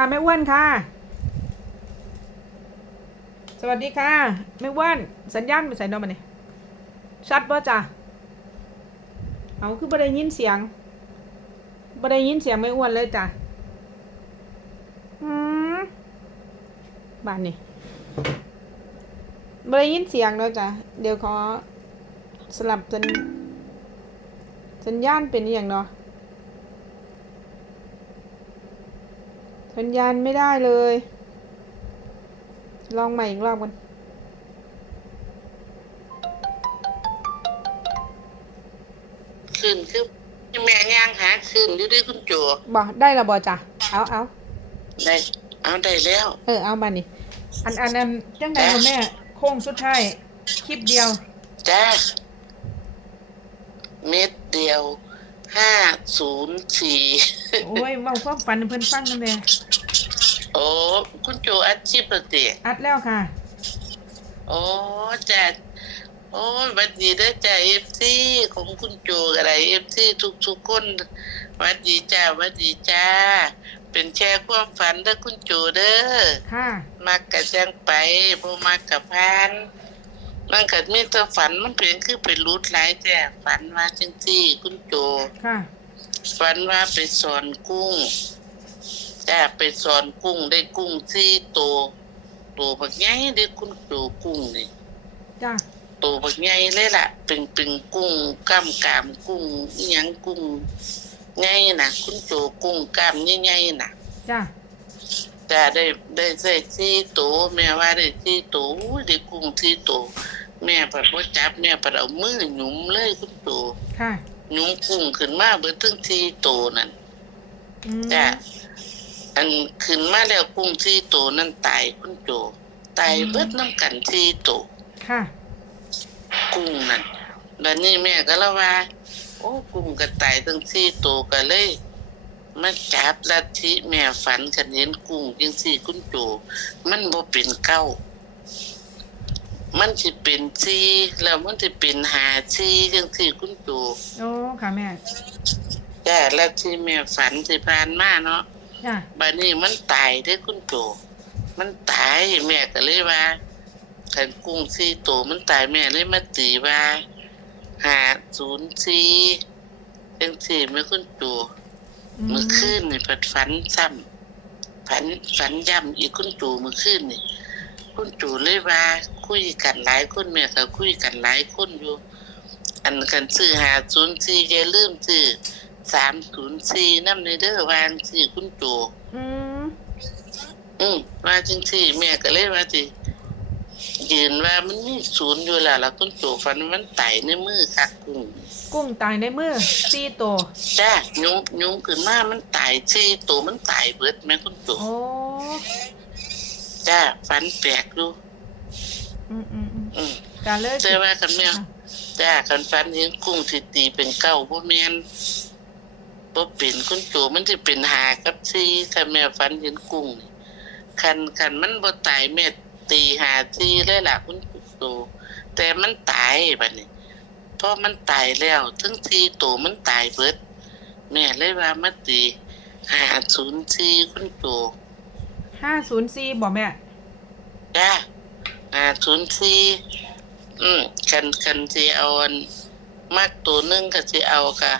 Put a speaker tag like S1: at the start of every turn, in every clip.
S1: ค่ะแม่อ้วนค่ะ สวัสดีค่ะแม่อ้วนสัญญาณไปใส่นอมาเนี่ยชัดป่ะจ้ะเอาคือบ่ได้ยินเสียงบ่ได้ยินเสียงแม่อ้วนเลยจ้ะอืมบ้านนี่บ่ได้ยินเสียงแล้วจ้ะเดี๋ยวขอสลับสัญสัญญาณเป็นอย่างเนาะ สัญญาณไม่ได้เลย ลองใหม่อีกรอบกัน
S2: ขึ้นคือแม่ย่างหาขึ้นอยู่ด้วยคุณโจ
S1: บอกได้และบอจ้ะเอาเอา
S2: ได้เอาได้แล้ว
S1: เออเอามานี่อันอันอันจังไงคุณแม่ โค้งสุดท้ายคลิปเดียว
S2: จ้าเม็ดเดียว ห้าศูนย์สี่
S1: โอ้ยเว้าความฝันให้เพิ่นฟังนั่นแหละ
S2: โอ้คุณโจอาชีพปกติ
S1: อัดแล้วค่ะ
S2: โอ้จ้าโอ้ยหวัดดีเด้อจ้าเอฟซีของคุณโจอะไรเอฟซีทุกทุกๆคนหวัดดีจ้าหวัดดีจ้า เป็นแชร์ความฝันเด้อคุณโจเด้อ
S1: ค่ะ
S2: มักกะจังไปบ่มักกะพาน มันก็มีแต่ฝันมันเป็นคือเป็นรูดหลายแต่ฝันว่าจังซี่คุณโจ
S1: ค่ะ
S2: ฝันว่าไปสอนกุ้งแต่ไปสอนกุ้งได้กุ้งสี่ตัวตัวบักใหญ่ได้คุณโจกุ้งนี่
S1: จ้ะ
S2: ตัวบักใหญ่เลยล่ะเป็นเป็นกุ้งกล้ามกรามกุ้งอิหยังกุ้งใหญ่น่ะ คุณโจกุ้งกล้ามใหญ่ๆน่ะ
S1: จ้ะ
S2: แต่ได้ได้ใส่ที่ตัวแม่ว่าได้ที่ตัวอุ้ยได้กุ้งที่ตัวแม่ปัดว่าจับแม่ปัดเอามือหยุมเลยคุณตัว
S1: ค่ะ
S2: หยุมกุ้งขึ้นมาเบิดทั้งที่ตัวนั่น
S1: อืม
S2: จ้ะอันขึ้นมาแล้วกุ้งที่ตัวนั่นตายคุณโจตายเบิดน้ำกันที่ตัว
S1: ค่ะ
S2: กุ้งนั่นแล้วนี่แม่ก็เล่าว่า โอ้กุ้งก็ตายทั้งที่ตัวก็เลย มาจับลัทธิแม่ฝันกันเห็นกุ้งจังสี่คุณโจมันบ่เป็นเก้า มันสิเป็นซีแล้วมันสิเป็นหาซีจังสี่คุณโจ
S1: โอ้ค่ะแม่
S2: จ้าแล้วที่แม่ฝันสิผ่านมาเนาะ
S1: จ้ะ
S2: บัดนี้มันตายได้อคุณโจมันตายแม่ก็เลยว่าขันกุ้งซีโตวมันตายแม่เลยมาตีว่าหาศูนย์ซีจังสี่แม่คุณโจ
S1: อืม
S2: เมื่อคืนนี่เพัดฝันซ้ำฝันฝันย่ำอีกคุณจูเมื่อคืนนี่คุณจูเลยว่าคุยกันหลายคนแม่ก็คุยกันหลายคนอยู่ อันกันซื้อหาศูนย์สี่อย่าลืมซื้อสามศูนย์สี่น้ำในเด้อวางสี่คุณจู
S1: อืม
S2: อืมว่าจริงสี่แม่ก็เลยว่าสิยืนว่ามันมีศูนย์อยู่แล้วล่ะคุณจูฝันว่ามันไต่ในมือคักกุ้ง
S1: กุ้งตายในมือสี่ตัว
S2: จ้ายุงยุงขึ้นมามันตายสี่ตัวมันตายเบิดแม่คุณจู
S1: โอ้
S2: จ้าฝันแปลกดู
S1: อืมอืมอืม
S2: อืม
S1: การเลย
S2: เจอว่ากันแม่
S1: ค่ะ
S2: จ้าคันฝันเห็นกุ้งสิตีเป็นเก้าบ่แม่นบ่เป็นคุณโจมันสิเป็นหากับซีถ้าแม่ฝันเห็นกุ้งนี่คันคันมันบ่ตายแม่ตีหาซีเลยล่ะคุณโจแต่มันตายบัดนี้เพราะมันตายแล้วทั้งทีโตวมันตายเบิด แม่เลยว่ามาตีหาศูนย์ซีคุณโจ
S1: ห้าศูนย์สี่บอกแม่
S2: จ้าอ่าศูนย์สี่อืมคันคันสิเอาอันมากตัวหนึงก็สิเอาค่ะ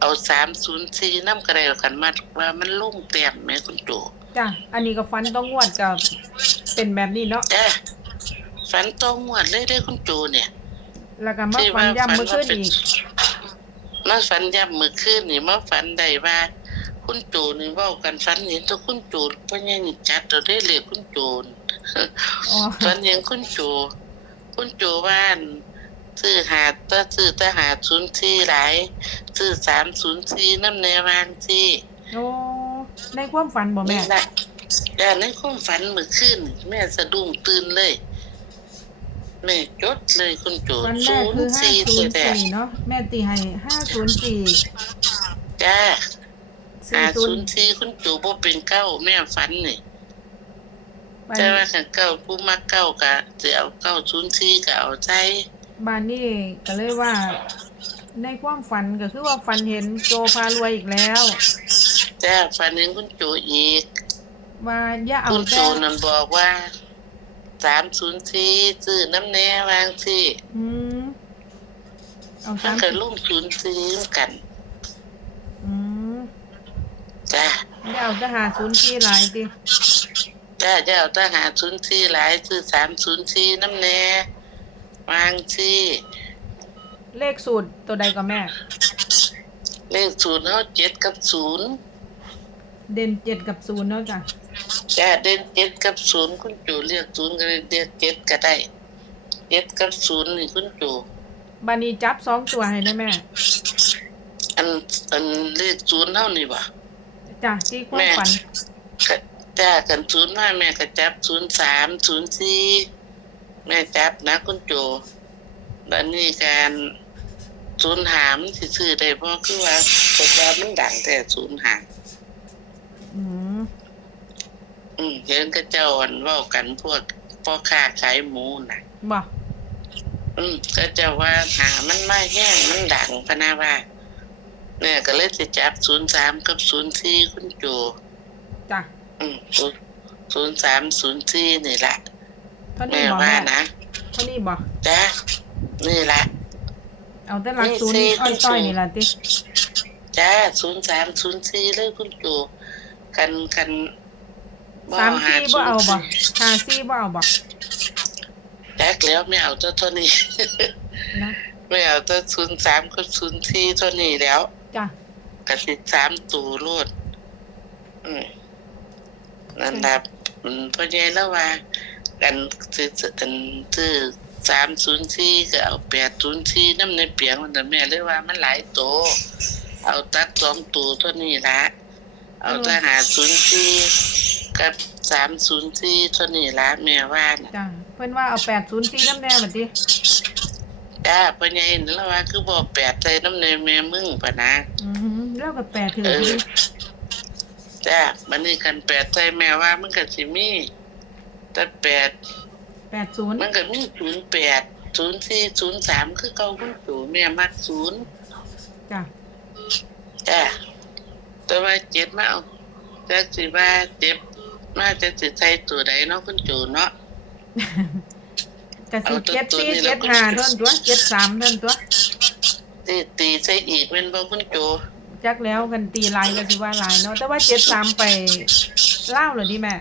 S2: เอาสามศูนย์สี่น้ำกระไรหรอกคันมากว่ามันลุ่งแต้มแม่คุณโจ
S1: จ้ะอันนี้ก็ฟันต้องงวดกับเป็นแบบนี้เนาะ
S2: จ้าฝันต้องหวดเลยได้อคุณโจเนี่ย
S1: แล้วก็มาฟันย้ำมือขึ้นอีก
S2: มาฝันย้ำมือคืนนี่มาฝันได้ว่า คุณโจนี่เว้ากันฝันเห็นแตัวคุณโจเพราะงั้นนี่จัดเราได้เลยคุณโจน
S1: อ๋อ
S2: ตอนยังคุณโจคุณโจบ้านซื้อหาตซื้อตหาศูนย์สี่หลายซื้อสามศูนย์สี่น้ำแนวางที่
S1: โอ้ในความฝันบอกแม่
S2: นี่ละแต่ในความฝันเมื่อคืนนี่แม่สะดุ้งตื่นเลย แม่จดเลยคุณโจ
S1: วันแร
S2: ศู
S1: ก
S2: น
S1: คือ
S2: ย์
S1: ห้า
S2: สี่
S1: ศูนย์
S2: แต่
S1: สี่เนาะแม่ตีให้ห้าศูนย์สี่
S2: จ้า
S1: สี่
S2: หา
S1: ศู
S2: ศู
S1: น
S2: น
S1: ย์
S2: ย์สี่คุณโจบ่เป็นเก้าแม่ฝันนี่
S1: ไป
S2: แต่ว่าขันเก้าผู้มักเก้ากะจะเอาเก้าศูนย์สี่กะเอาใจ
S1: บ้านนี่ก็เลยว่า ในความฝันก็คือว่าฝันเห็นโจพารวยอีกแล้ว
S2: จ้าฝันเห็นคุณโจอีก
S1: ว่าอย่าเอา
S2: คุณโจ
S1: แต่
S2: นั่นบอกว่า สามศูนย์สี่ซื้อน้ำแน่วางสิ
S1: อืมเอา
S2: มั
S1: สานม
S2: ก็ลุ่มศูนย์สี่กัน
S1: อืม
S2: จ้า
S1: อย่าเอาแต่หาศูนย์สี่หลายติ
S2: จ้าจะเอาทหารศูนย์สี่หลายซื้อสามศูนย์สี่น้ำแน่วางสิ
S1: เลขสูตรตัวใดก็แม่
S2: เลขศูนย์เขาเจ็ดกับศูนย์
S1: เด่นเจ็ดกับศูนย์เนาะจ้ะ
S2: จ้าเด่นเจ็ดกับศูนย์คุณจูเรียกศูนย์ก็ได้เรียกเจ็ดก็ได้เจ็ดกับศูนย์นี่คุณจู
S1: บานีจับสองตัวให้นะแม่
S2: อันอันเลขศูนย์เท่านี่บ่
S1: จ้ะที่ความ
S2: แม่
S1: ฝัน
S2: ก็จ้ากันศูนย์มาแม่ก็จับศูนย์สามศูนย์สี่แม่จับนะคุณจูแล้วนี่การศูนย์หามสิซื้อได้เพราะคือว่าคนว่ามันดังแต่ศูนย์หาม
S1: อืม
S2: อืมเห็นก็เจ้าอันเว่ากันพวกพ่อค้าขายหมูน่ะ
S1: บ่
S2: อืมก็เจะว่าหามันไม่แห้งมันดังพะนาว่าเนี่ยก็เลยจะจับศูนย์สามกับศูนย์สี่คุณโจ
S1: จ้ะ
S2: อืมศูนย์สามศูนย์สี่นี่แหละ
S1: เท่านี้
S2: แม่
S1: บ่
S2: ว่า
S1: แม่
S2: นะ
S1: เท่านี้บ่
S2: จ้านี่แหละ
S1: เอาแต่หลัก
S2: นี่
S1: ศูนย์
S2: สี่
S1: อ้อยต้อยนี่ล่ะติ
S2: จ้าศูนย์สามศูนย์สี่เลยคุณโจกันกัน
S1: สามสี่บ่เอาบ่
S2: 04
S1: หาสี่บ่เอาบ่
S2: แจ็คแล้วไม่เอาเท่าเท่านี้
S1: นะ
S2: ไม่เอาแต่ศูนย์สามกับศูนย์สี่เท่านี้แล้ว
S1: จ้ะ
S2: กระสิสามตูรวดอืมนั่นแหละอืมเพราะใหญ่แล้วว่า กันซื้อกันซื้อสามศูนย์สี่ก็เอาแปดศูนย์สี่น้ำในเปียงมันแต่แม่เลยว่ามันหลายโตวเอาตัดสองตัวเท่านี้ละเอาทหารศูนย์สี่ กับสามศูนย์สี่เท่านี้ละแม่ว่านะ
S1: จ้ะเพิ่นว่าเอา804นำแน่บัดติ
S2: จ้าพ่อใหญ่แล้วว่าคือบอกแปดใจน้ำในแม่มึงปะนะ
S1: อืมแล้วก็แปดถือ
S2: เออ
S1: ดี
S2: จ้ามันนี่กันแปดใจแม่ว่ามันก็สิมีแต่แปด
S1: 80
S2: มันก็มีศูนย์แปดศูนย์สี่ศูนย์สามคือเก่าคุณปู่แม่มักศูนย์
S1: จ้ะ
S2: จ้าแต่ว่าเจ็ดมาเอาจักสิว่าเจ็บ มาจะสิใส่ตัวใดเนาะคุณจู่เนาะ
S1: ก็สิ
S2: เอาตัว
S1: เจ็ด
S2: ตัว
S1: สี่
S2: นี้แล้
S1: เจ็
S2: ว
S1: ด
S2: ก็
S1: ห้าเท่านั้นตัวเจ็ดสามเท่านั้นตัว
S2: ตีตีใส่อีกเป็นบ่คุณจู่
S1: จักแล้วกันตีลายก็สิว่าลายเนาะแต่ว่าเจ็ดสามไปเล่าวเหรอดิแม่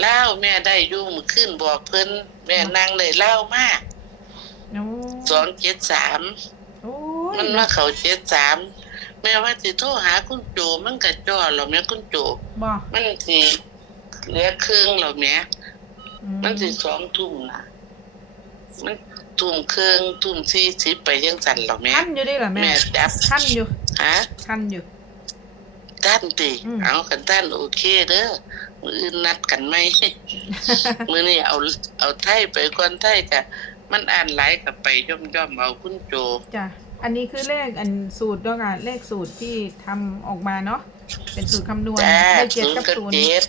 S2: เล่าวแม่ได้อยู่มื้อขึ้นบอกเพิ่นแม่นั่งเลยเล่าวมาก
S1: โอ้
S2: สองเจ็ดสาม
S1: โอ้ย
S2: มันมาเขาเจ็ดสามแม่ว่าสิโทรหาคุณโจมันก็จ่อหรอแม่คุณโจ
S1: บ่
S2: มันสิ เหลือครึ่งหรอแม่
S1: อื
S2: มันสิสองทุ่มนะมันทุ่มครึ่งทุ่มสี่สิบไปยังสั่นหรอแม่
S1: ทันอยู่ดิล่ะแม่
S2: แม่จับ
S1: ทันอยู่
S2: ฮะ
S1: ทันอยู่
S2: ท่านติ
S1: อืม
S2: เอากันท่านโอเคเด้อมืออื่นนัดกันไหมมือนี้เอาเอาไทยไปก่อนไทยกะมันอ่านหลายกับไปย่อมย่อมๆเอาคุณโจ
S1: จ้ะอันนี้คือเลขอันสูตรด้วยค่ะเลขสูตรที่ทำออกมาเนาะเป็นสูตรคำนวณ
S2: จ้า
S1: ได้เจ็ด
S2: ศูน
S1: กับ
S2: ย์กับ
S1: ศูนย์
S2: เจ็ด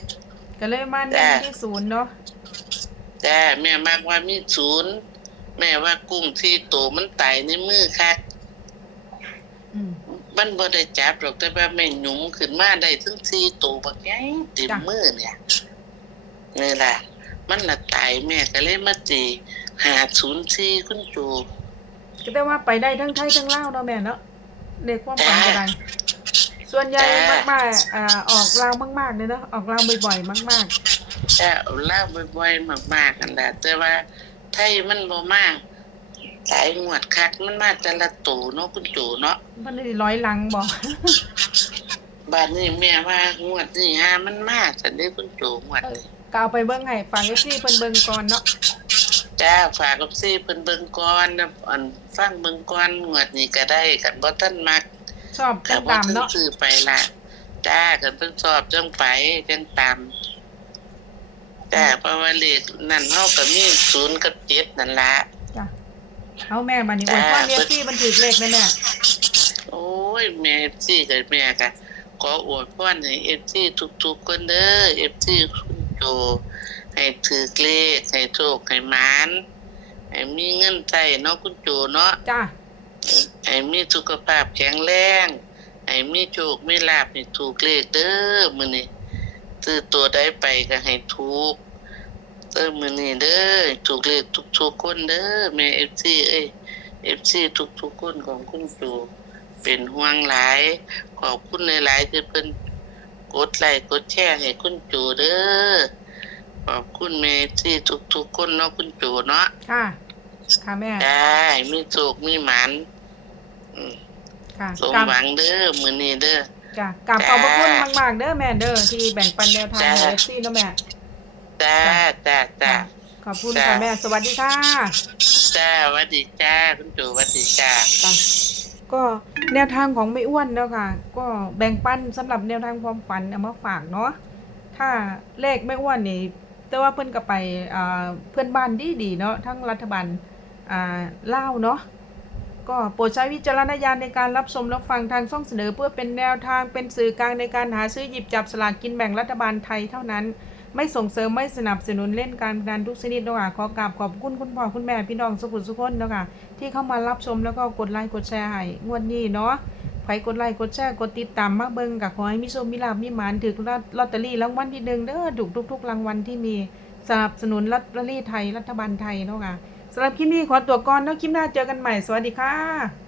S1: ก็เลยมาเน้น
S2: จ้า
S1: ที่ศูนย์เนาะ
S2: จ้าแม่มากว่ามีศูนย์แม่ว่ากุ้งที่โตมันไตในมือคัก
S1: อืม
S2: มันบ่ได้จับหรอกแต่ว่าแม่หยุมขึ้นมาได้ถึงสี่โตบักใหญ่เต็ม
S1: จ้ะ
S2: มือเนี่ยนี่ล่ะ มันละตายแม่ก็เลยมาตีหาศูนย์สี่คุณจู
S1: ก็แต่ว่าไปได้ทั้งไทยทั้งลาวเนาะแม่เนาะเลขความฝัน
S2: จ้า
S1: ก็ได้ ส่วนใหญ่
S2: จ้าม
S1: มากๆอ่าออกลาวมากๆเลยเนาะออกลาวบ่อยๆมาก
S2: จ้าเอาล่าบ่อยๆมากๆกันแหละแต่ว่าไทยมันบ่มากหลายงวดคักมันมาแต่ละโตเนาะคุณจูเนาะ
S1: ๆ มันได้ร้อยหลังบ่
S2: บาดนี้แม่ว่างวดนี้ฮะมันมากสันเด้คุณโจงวดนี้
S1: ก็เอาไปเบิ่งให้ฟังซี่เพิ่นเบิ่งก่อนเนาะ
S2: จ้าฝากกับซี่เพิ่นเบิ่งก่อนนะอันฟังเบิ่งก่อนงวดนี้ก็ได้กันบ่ทันมัก
S1: ชอบ
S2: ก็
S1: จัง
S2: บ่
S1: ตาม
S2: ทัน
S1: เนาะ
S2: ซื้อไปละจ้ากันเพิ่นสอบจังไปจังตามจ้าเพราะว่าเลขนั่นเฮาก็มี0กับ7นั่นล่ะ
S1: จ้ะเอาแม่มานี่อวยพรเรียกซี่มันถือเลขแม่แม่
S2: โอ้ยแม่ซี่กับแม่ก็ขออวยพรให้ FC ทุกๆคนเด้อ FC คุณโจให้ถือเลขให้โชคให้หมานให้มีเงินใช้เนาะคุณโจเนาะ
S1: จ้ะ
S2: ให้มีสุขภาพแข็งแรงให้มีโชคมีลาภให้ถูกเลขเด้อมือนี้ซื้อตัวได้ไปก็ให้ถูกเติมมือนี่เด้อถูกเลขทุกๆคนเด้อแม่ FC เอ้ย FC ทุกๆคนของคุณจูเป็นห่วงหลายขอบคุณหลายๆที่เพิ่นกดไลค์กดแชร์ให้คุณจูเด้อขอบคุณแม่ที่ทุกๆคนเนาะคุณจูเนาะ
S1: ค่ะ ค่ะแม่
S2: ได้มีโชคมีหมันอืม
S1: ค่ะ
S2: สม
S1: กราบ
S2: หวังเด้อมื้อนี้เด้อ
S1: จ้ะกราบขอบพระคุณ
S2: จ้าม
S1: มากๆเด้อแม่เด้อที่แบ่งปันแนวทาง
S2: จ้า
S1: ให้เอฟซีเนาะแม่
S2: จ้าจ้าจ้า
S1: ขอบคุณ
S2: จ้า
S1: ค่ะแม่ สวัสดีค่ะ
S2: จ้าหวัดดีจ้า คุณจูหวัดดีจ้า
S1: ค่ะก็แนวทางของไม่อ้วนแล้วค่ะ ก็แบ่งปันสำหรับแนวทางความฝันเอามาฝากเนาะถ้าเลขไม่อ้วนนี่แต่ว่าเพิ่นก็ไปอ่าเพื่อนบ้านดีดีๆเนาะทั้งรัฐบาล อ่าเนาะก็โปรดใช้วิจารณญาณในการรับชมรับฟังทางช่องเสนอ เพื่อเป็นแนวทางเป็นสื่อกลางในการหาซื้อหยิบจับสลากกินแบ่งรัฐบาลไทยเท่านั้น ไม่ส่งเสริมไม่สนับสนุนเล่นการพนันทุกชนิดเนาะคะขอกราบขอบคุณคุณพ่อคุณแม่พี่น้องสุขุสุขคนเนาะคะที่เข้ามารับชมแล้วก็กดไลค์กดแชร์ให้งวดนี้เนาะใครกดไลค์กดแชร์กดติดตามมาเบิ่งกับขอให้มีโชคมีลาภมีหมานถึกลอตเตอรี่รางวัลที่หนึ่งเด้อถูกทุกๆรางวัลที่มีสนับสนุนลอตเตอรี่ไทยรัฐบาลไทยเนาะค่ะ สำหรับคลิปนี้ขอตัวก่อนแล้วคลิปหน้าเจอกันใหม่ สวัสดีค่ะ